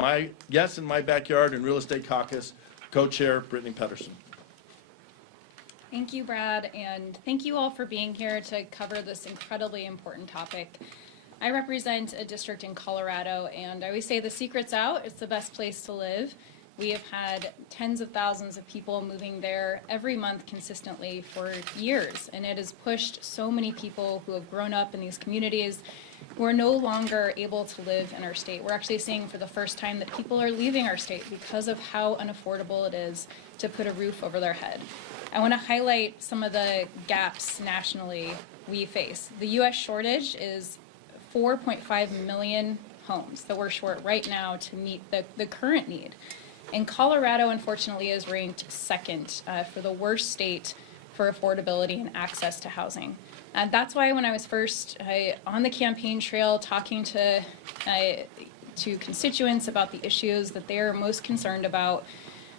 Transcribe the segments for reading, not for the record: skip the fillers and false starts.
My Yes in My Backyard and Real Estate Caucus co-chair, Brittany Pettersen. Thank you, Brad, and thank you all for being here to cover this incredibly important topic. I represent a district in Colorado, and I always say the secret's out. It's the best place to live. We have had tens of thousands of people moving there every month consistently for years, and it has pushed so many people who have grown up in these communities who are no longer able to live in our state. We're actually seeing for the first time that people are leaving our state because of how unaffordable it is to put a roof over their head. I want to highlight some of the gaps nationally we face. The U.S. shortage is 4.5 million homes that we're short right now to meet the current need. And Colorado, unfortunately, is ranked second for the worst state for affordability and access to housing. And that's why when I was first on the campaign trail talking to constituents about the issues that they're most concerned about,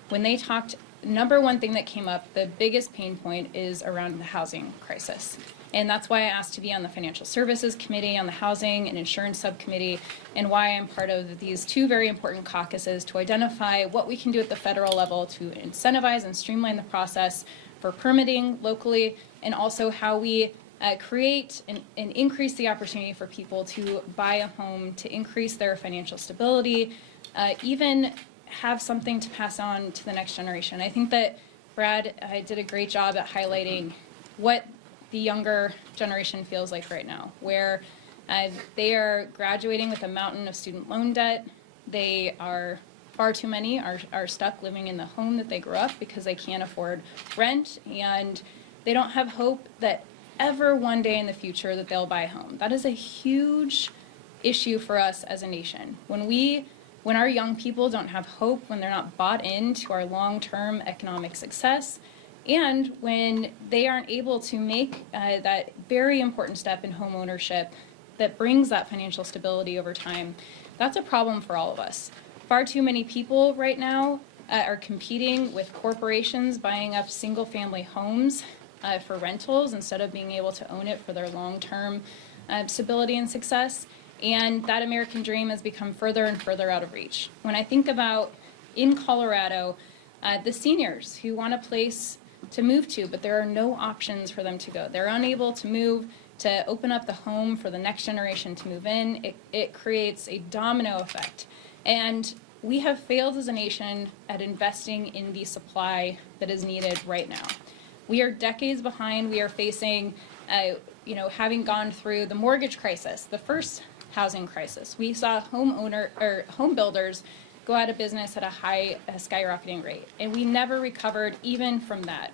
when they talked, number one thing that came up, the biggest pain point is around the housing crisis. And that's why I asked to be on the Financial Services Committee, on the Housing and Insurance Subcommittee, and why I'm part of these two very important caucuses to identify what we can do at the federal level to incentivize and streamline the process for permitting locally, and also how we create and increase the opportunity for people to buy a home, to increase their financial stability, even have something to pass on to the next generation. I think that Brad did a great job at highlighting what the younger generation feels like right now, where they are graduating with a mountain of student loan debt. They are, far too many are stuck living in the home that they grew up because they can't afford rent, and they don't have hope that ever one day in the future that they'll buy a home. That is a huge issue for us as a nation. When our young people don't have hope, when they're not bought into our long-term economic success, and when they aren't able to make that very important step in home ownership that brings that financial stability over time, that's a problem for all of us. Far too many people right now are competing with corporations buying up single-family homes for rentals instead of being able to own it for their long-term stability and success. And that American dream has become further and further out of reach. When I think about in Colorado, the seniors who want a place to move to, but there are no options for them to go. They're unable to move, to open up the home for the next generation to move in. It creates a domino effect. And we have failed as a nation at investing in the supply that is needed right now. We are decades behind. We are facing, having gone through the mortgage crisis, the first housing crisis. We saw home builders go out of business at a skyrocketing rate, and we never recovered even from that.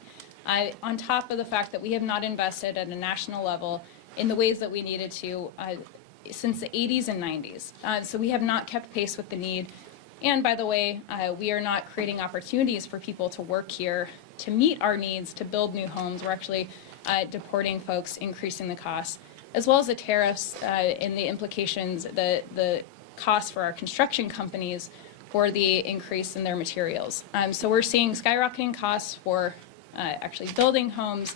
On top of the fact that we have not invested at a national level in the ways that we needed to since the 80s and 90s. So we have not kept pace with the need. And by the way, we are not creating opportunities for people to work here to meet our needs, to build new homes. We're actually deporting folks, increasing the costs, as well as the tariffs and the implications, the costs for our construction companies for the increase in their materials. So we're seeing skyrocketing costs for actually building homes.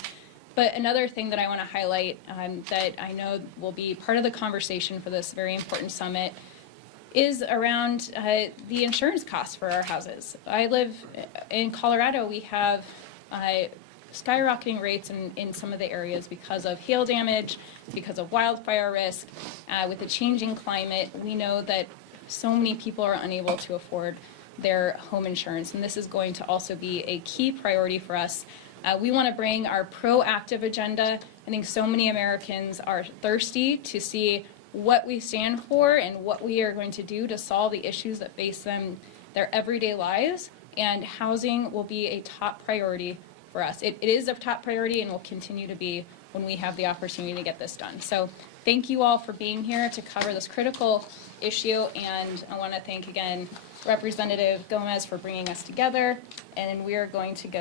But another thing that I want to highlight that I know will be part of the conversation for this very important summit is around the insurance costs for our houses. I live in Colorado. We have skyrocketing rates in some of the areas because of hail damage, because of wildfire risk. With the changing climate, we know that so many people are unable to afford their home insurance, and this is going to also be a key priority for us. We want to bring our proactive agenda. I think so many Americans are thirsty to see what we stand for and what we are going to do to solve the issues that face them, their everyday lives, and housing will be a top priority for us. It is a top priority and will continue to be when we have the opportunity to get this done. So thank you all for being here to cover this critical issue, and I want to thank again Representative Gomez for bringing us together, and we are going to go